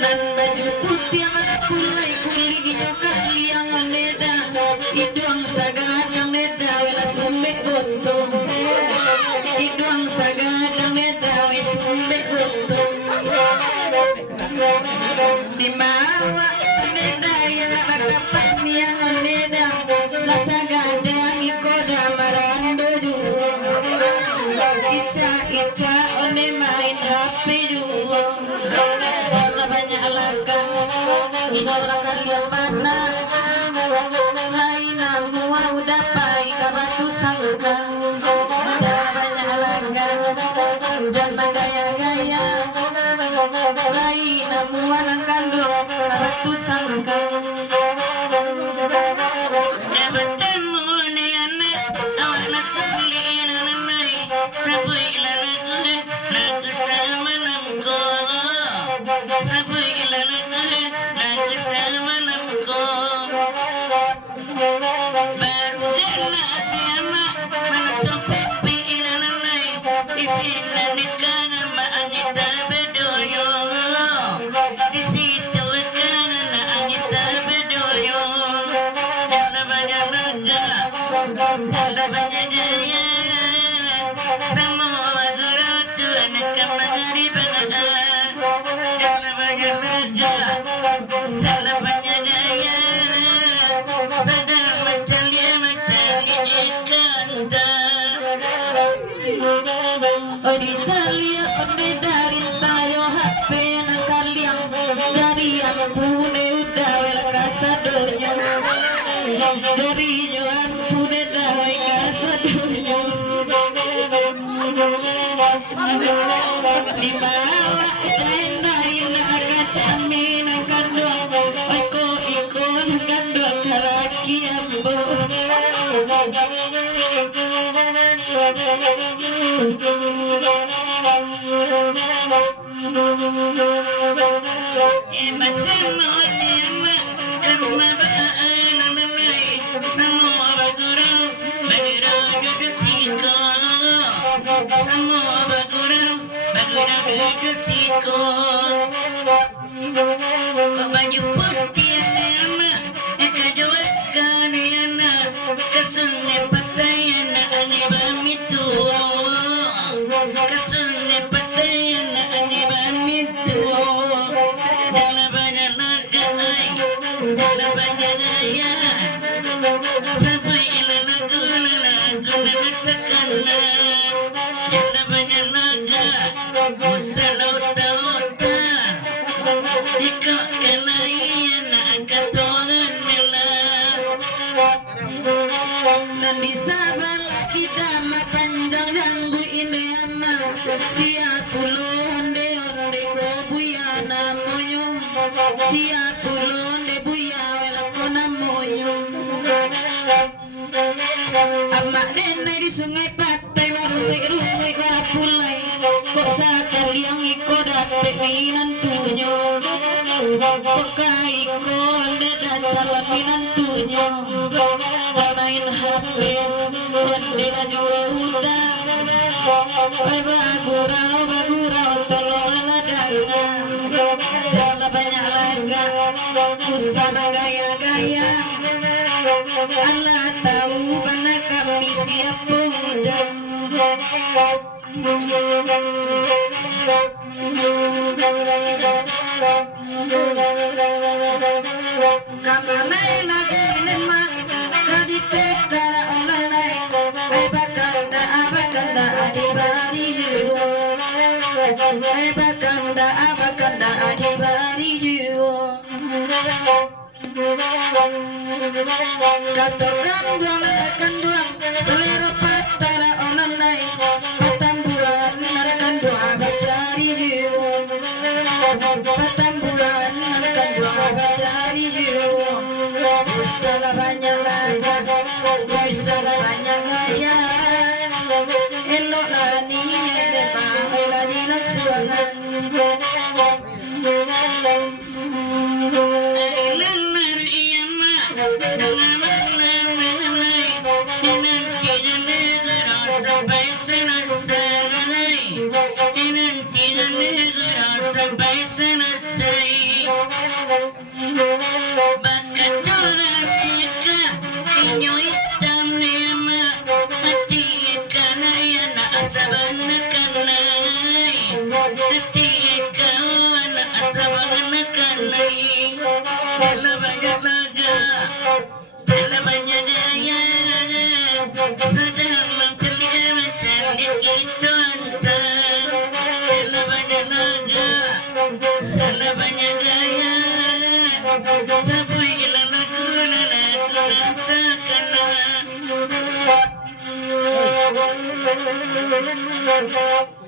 Nan baju putih mana kulai kuliginya kali yang neda iduang sagadang neda wela sumbe boto iduang sagadang neda we sumbe boto di mawa neda yang nakapan yang neda la sagadang ikoda marando ju ica one main HP juga salah banyak alakan ini orang kalian mana lain semua udah baik kabatu sangka salah banyak alakan jangan gaya-gaya lain semua orang kandung kabatu sangka di calia onde dari tayo HP nang kaliang jari yang pune udah wela kasadonyo jari nyoan pune dai kasadonyo di bawah dai nang kacami nang kanduang iko nang kanduang karaki ambo baju putih anak kedua kan anak kesunnya pakai anak ane bami sana jana banyak naga musala uta-uta ika kanaya na katongan nila nandi sabala kita mapanjang janggu ini ama siakulo onde onde ko buya namonyo siakulo onde buya wala ko namonyo ama denai di sungai Patai marui-rui warapulai kok sakaliang iko dapet minantunyo kok kaiko ande dan salam minantunyo jamain HP ande najua udah bagurau tolong ala danga jala banyak laga usah gaya-gaya Allah tahu mana kami siapa udah kamanai lagi nema kadite kara olalai bakanda adibari juo bakanda adibari juo katokan buang akan duang selera patara onanai patambulan narkan doa bacari jiwa patambulan narkan doa bacari jiwa usala banyak laga usala banyak gaya elok lani depa elani lasuangan sampai selesai bakat orang kita inyo hitam nema hati kana ya na asaban kanai hati kau na asaban kanai sela banyak laga sela banyak gaya sedang mencelia macam kita antang sela banyak laga sela banyak gaya sabui ilang aku takkan